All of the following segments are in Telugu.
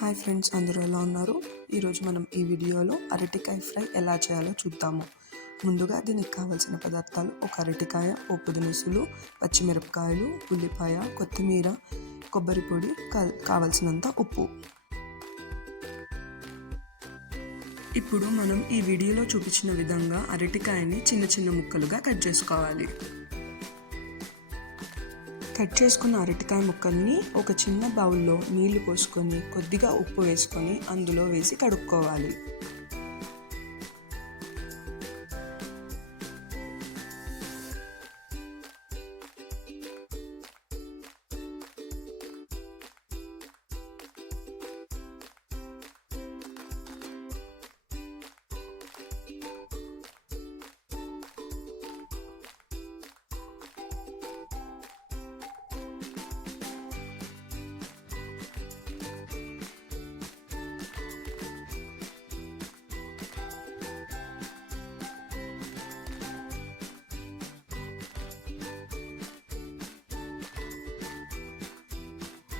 హాయ్ ఫ్రెండ్స్, అందరూ ఎలా ఉన్నారు? ఈరోజు మనం ఈ వీడియోలో అరటికాయ ఫ్రై ఎలా చేయాలో చూద్దాము. ముందుగా దీనికి కావాల్సిన పదార్థాలు: ఒక అరటికాయ, పోపు దినుసులు, పచ్చిమిరపకాయలు, ఉల్లిపాయ, కొత్తిమీర, కొబ్బరి పొడి, కావలసినంత ఉప్పు. ఇప్పుడు మనం ఈ వీడియోలో చూపించిన విధంగా అరటికాయని చిన్న చిన్న ముక్కలుగా కట్ చేసుకోవాలి. కట్ చేసుకున్న అరటికాయ ముక్కల్ని ఒక చిన్న బౌల్లో నీళ్లు పోసుకొని కొద్దిగా ఉప్పు వేసుకొని అందులో వేసి కడుక్కోవాలి.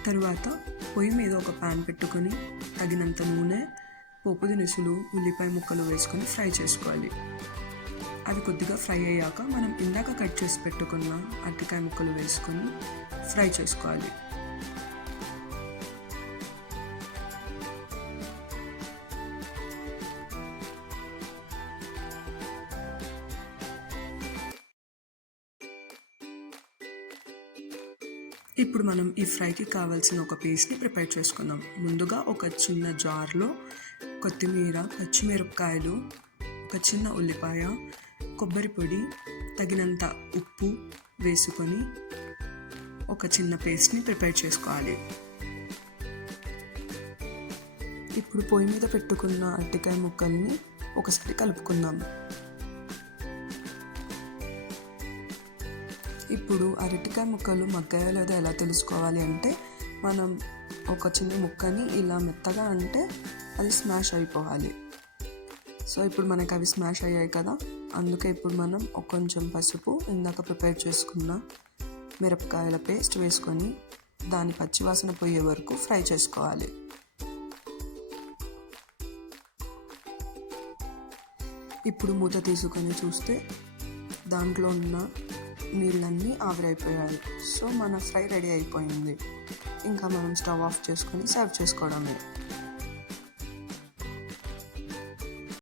తరువాత పొయ్యి మీద ఒక పాన్ పెట్టుకొని తగినంత నూనె, పోపు దినుసులు, ఉల్లిపాయ ముక్కలు వేసుకొని ఫ్రై చేసుకోవాలి. అవి కొద్దిగా ఫ్రై అయ్యాక మనం ఇందాక కట్ చేసి పెట్టుకున్న అరటికాయ ముక్కలు వేసుకొని ఫ్రై చేసుకోవాలి. ఇప్పుడు మనం ఈ ఫ్రైకి కావాల్సిన ఒక పేస్ట్ని ప్రిపేర్ చేసుకుందాం. ముందుగా ఒక చిన్న జార్లో కొత్తిమీర, పచ్చిమిరపకాయలు, ఒక చిన్న ఉల్లిపాయ, కొబ్బరి పొడి, తగినంత ఉప్పు వేసుకొని ఒక చిన్న పేస్ట్ని ప్రిపేర్ చేసుకోవాలి. ఇప్పుడు పొయ్యి మీద పెట్టుకున్న అరటికాయ ముక్కల్ని ఒకసారి కలుపుకుందాం. ఇప్పుడు అరటికాయ ముక్కలు మగ్గాయో లేదో ఎలా తెలుసుకోవాలి అంటే, మనం ఒక చిన్న ముక్కని ఇలా మెత్తగా అంటే అది స్మాష్ అయిపోవాలి. సో ఇప్పుడు మనకి అవి స్మాష్ అయ్యాయి కదా, అందుకే ఇప్పుడు మనం కొంచెం పసుపు, ఇందాక ప్రిపేర్ చేసుకున్న మిరపకాయల పేస్ట్ వేసుకొని దాని పచ్చివాసన పోయే వరకు ఫ్రై చేసుకోవాలి. ఇప్పుడు మూత తీసుకొని చూస్తే దాంట్లో ఉన్న నీళ్ళన్నీ ఆవిరైపోయాయి. సో మన ఫ్రై రెడీ అయిపోయింది. ఇంకా మనం స్టవ్ ఆఫ్ చేసుకొని సర్వ్ చేసుకోవడమే.